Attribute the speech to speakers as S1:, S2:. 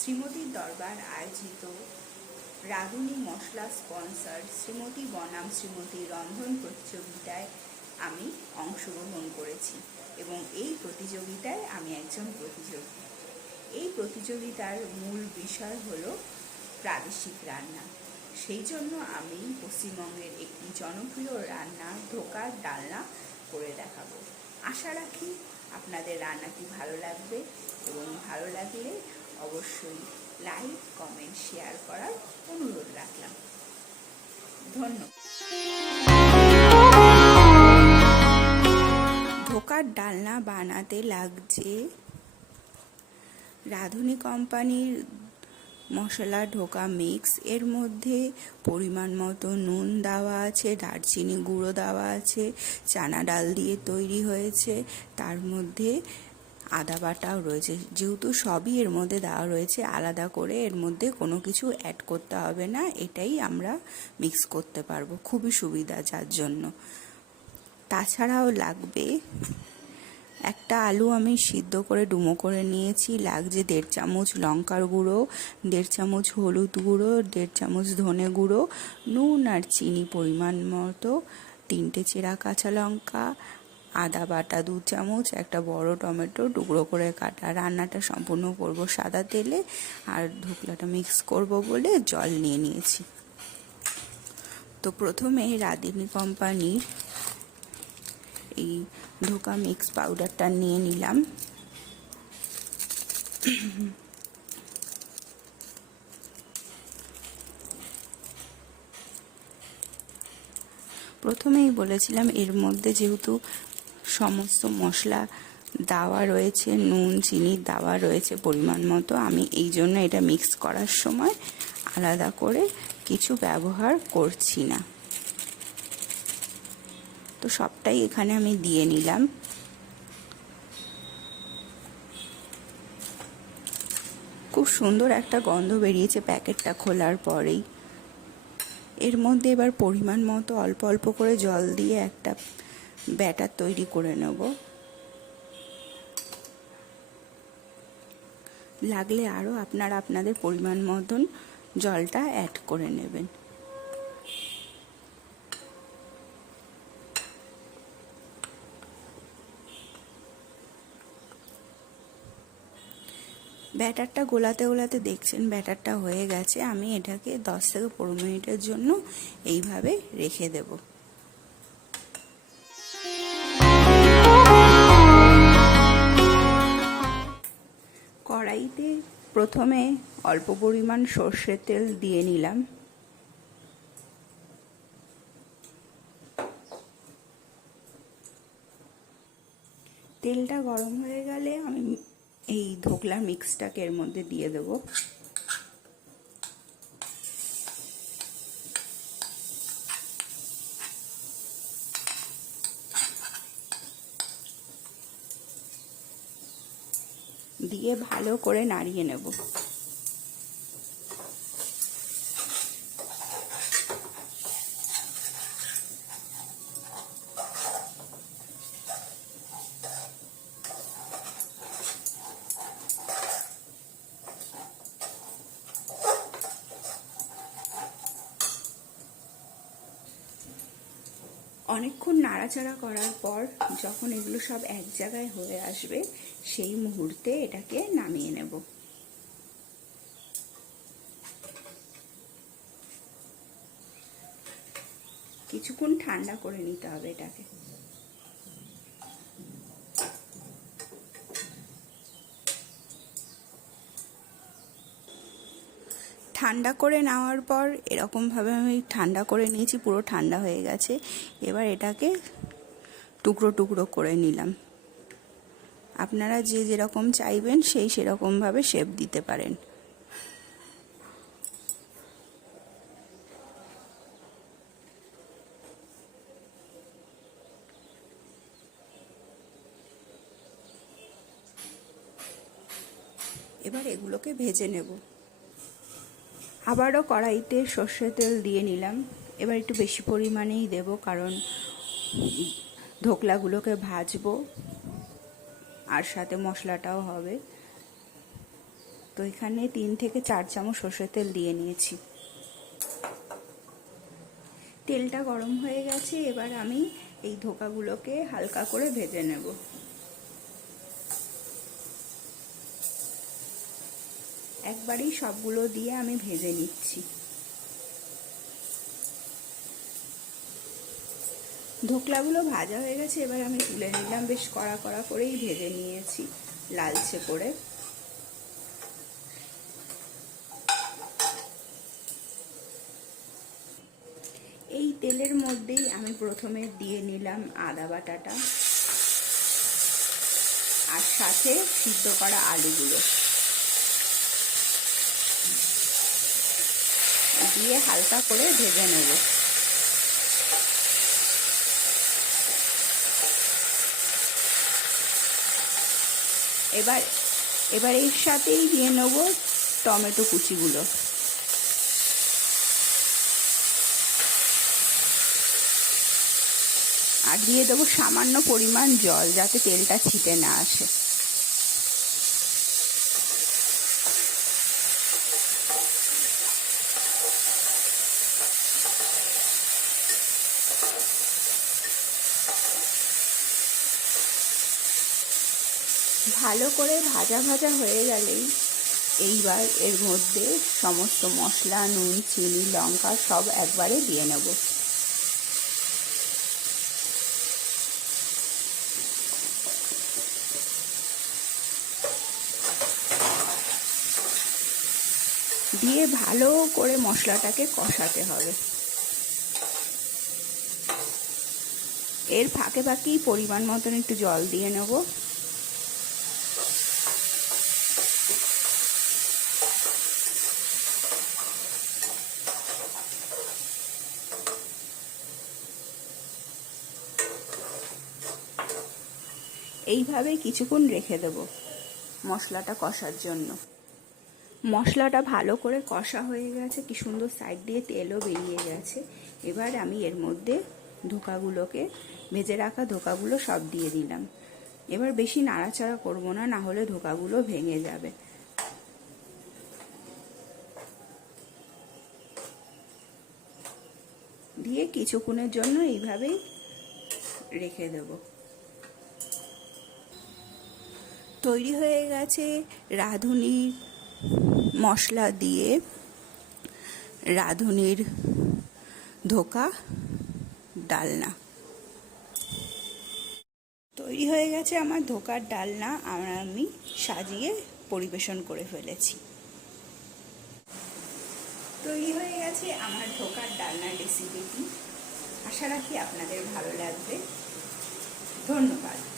S1: শ্রীমতীর দরবার আয়োজিত রাঁধুনি মশলা স্পন্সর শ্রীমতী বনাম শ্রীমতী রন্ধন প্রতিযোগিতায় আমি অংশগ্রহণ করেছি এবং এই প্রতিযোগিতায় আমি একজন প্রতিযোগী। এই প্রতিযোগিতার মূল বিষয় হল প্রাদেশিক রান্না। সেই জন্য আমি পশ্চিমবঙ্গের একটি জনপ্রিয় রান্না ধোকার ডালনা করে দেখাবো। আশা রাখি আপনাদের রান্নাটি ভালো লাগবে এবং ভালো লাগলে অবশ্যই লাইক কমেন্ট শেয়ার করার অনুরোধ রাখলাম। ধন্যবাদ।
S2: ধোকার ডালনা বানাতে লাগছে রাঁধুনি কোম্পানির মশলা ঢোকা মিক্স। এর মধ্যে পরিমাণ মতো নুন দেওয়া আছে, দারচিনি গুঁড়ো দেওয়া আছে, চানা ডাল দিয়ে তৈরি হয়েছে। তার মধ্যে আদা বাটাও রয়েছে। যেহেতু সবই এর মধ্যে দেওয়া রয়েছে, আলাদা করে এর মধ্যে কোনো কিছু অ্যাড করতে হবে না, এটাই আমরা মিক্স করতে পারব। খুবই সুবিধা যার জন্য। তাছাড়াও লাগবে একটা আলু আমি সিদ্ধ করে ডুমো করে নিয়েছি। লাগছে দেড় চামচ লঙ্কার গুঁড়ো, দেড় চামচ হলুদ গুঁড়ো, দেড় চামচ ধনে গুঁড়ো, নুন আর চিনি পরিমাণ মতো, তিনটে চেরা কাঁচা লঙ্কা আদা বাটা দু চামচ, একটা বড় টমেটো টুকরো করে কাটা। রান্নাটা সম্পূর্ণ করব সাদা তেলে আর ধুকলাটা মিক্স করব বলে জল নিয়ে নিয়েছি। তো প্রথমে রাঁধুনি কোম্পানির এই ধোকা মিক্স পাউডারটা নিয়ে নিলাম। প্রথমেই বলেছিলাম এর মধ্যে যেহেতু সমস্ত মশলা দেওয়া রয়েছে, নুন, চিনি দেওয়া রয়েছে পরিমাণ মতো। আমি এই জন্য এটা মিক্স করার সময় আলাদা করে কিছু ব্যবহার করছি না। তো সবটাই এখানে আমি দিয়ে নিলাম। খুব সুন্দর একটা গন্ধ বেরিয়েছে প্যাকেটটা খোলার পরেই। এর মধ্যে এবার পরিমাণ মতো অল্প অল্প করে জল দিয়ে একটা ব্যাটার তৈরি করে নেব। লাগলে আরও আপনারা আপনাদের পরিমাণ মতন জলটা অ্যাড করে নেবেন। ব্যাটারটা গোলাতে গোলাতে দেখছেন, ব্যাটারটা হয়ে গেছে, আমি এটাকে দশ থেকে পনেরো মিনিটের জন্য এইভাবে রেখে দেব। কড়াইতে প্রথমে অল্প পরিমাণ সর্ষের তেল দিয়ে নিলাম। তেলটা গরম হয়ে গেলে আমি এই ধোকলা মিক্সটাকে এর মধ্যে দিয়ে দেব। দিয়ে ভালো করে নাড়িয়ে নেব। অনেকক্ষণ নাড়াচাড়া করার পর যখন এগুলো সব এক জায়গায় হয়ে আসবে, সেই মুহূর্তে এটাকে নামিয়ে নেব। কিছুক্ষণ ঠান্ডা করে নিতে হবে এটাকে। ঠান্ডা করে নেওয়ার পর এরকমভাবে আমি ঠান্ডা করে নিয়েছি, পুরো ঠান্ডা হয়ে গেছে। এবার এটাকে টুকরো টুকরো করে নিলাম। আপনারা যে যেরকম চাইবেন সেই সেরকমভাবে শেপ দিতে পারেন। এবার এগুলোকে ভেজে নেব। আবারও কড়াইতে সর্ষে তেল দিয়ে নিলাম। এবার একটু বেশি পরিমাণেই দেব, কারণ ধোকলাগুলোকে ভাজবো, আর সাথে মশলাটাও হবে। তো এখানে তিন থেকে চার চামচ সর্ষের তেল দিয়ে নিয়েছি। তেলটা গরম হয়ে গেছে, এবার আমি এই ধোকাগুলোকে হালকা করে ভেজে নেব। একবারেই সবগুলো দিয়ে আমি ভেজে নিচ্ছি। ধোকলাগুলো ভাজা হয়ে গেছে, এবার আমি তুলে নিলাম। বেশ কড়া কড়া করেই ভেজে নিয়েছি লালচে করে। এই তেলের মধ্যেই আমি প্রথমে দিয়ে নিলাম আদা বাটাটা আর সাথে সিদ্ধ করা আলুগুলো। দিয়ে হালকা করে ভেজে নেব। এবার এবার এর সাথেই দিয়ে নেব টমেটো কুচিগুলো। আর দিয়ে দেবো সামান্য পরিমাণ জল যাতে তেলটা ছিটে না আসে। ভালো করে ভাজা ভাজা হয়ে গেলেই এইবার এর মধ্যে সমস্ত মশলা, নুন, চিনি, লঙ্কা সব একবারে দিয়ে নেব। দিয়ে ভালো করে মশলাটাকে কষাতে হবে। এর ফাঁকে ফাঁকেই পরিমাণ মতন একটু জল দিয়ে নেব। এইভাবে কিছুক্ষণ রেখে দেব মশলাটা কষার জন্য। মশলাটা ভালো করে কষা হয়ে গেছে, কি সুন্দর সাইড দিয়ে তেলও বেরিয়ে গেছে। এবার আমি এর মধ্যে ধোকাগুলোকে, ভেজে রাখা ধোকাগুলো সব দিয়ে দিলাম। এবার বেশি নাড়াচাড়া করব না না হলে ধোকাগুলো ভেঙে যাবে। দিয়ে কিছুক্ষণের জন্য এইভাবেই রেখে দেব। তৈরি হয়ে গেছে রাঁধুনির মশলা দিয়ে। রাঁধুনির ধোকা, ডালনা। তৈরি হয়ে গেছে আমার ধোকার ডালনা, আমরা আমি সাজিয়ে পরিবেশন করে ফেলেছি। তৈরি হয়ে গেছে আমার ধোকার ডালনার রেসিপিটি আশা রাখি আপনাদের ভালো লাগবে। ধন্যবাদ।